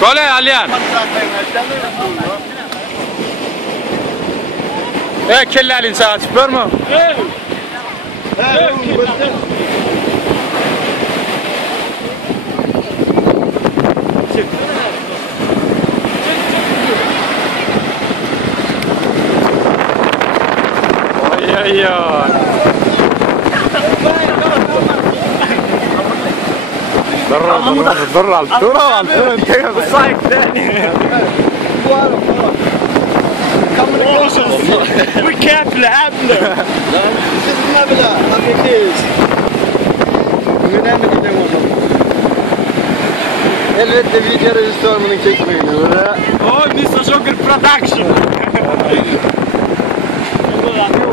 Kolay Aliyan. Kellalin saat süper mi? Ay. ضر صايك ثاني. We can't لعبنا. ما بلا ما فيكيش. من أنا اللي موجود. Elbette video rejistörünü çekmeyin öyle. Oh, Mr. Joker Production.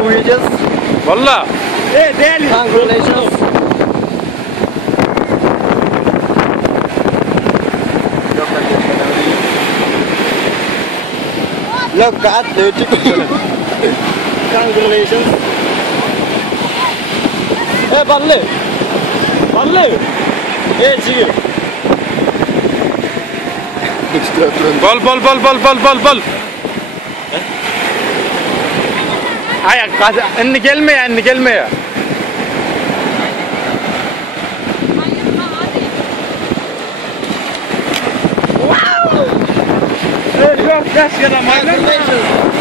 Uyuyacağız. Valla. Değerli. Congratulations. Look at the Congratulations. Ballı. Ballı. Çiğ. Bal. Ayak inni gelmeye. Wow! Yok, that's gonna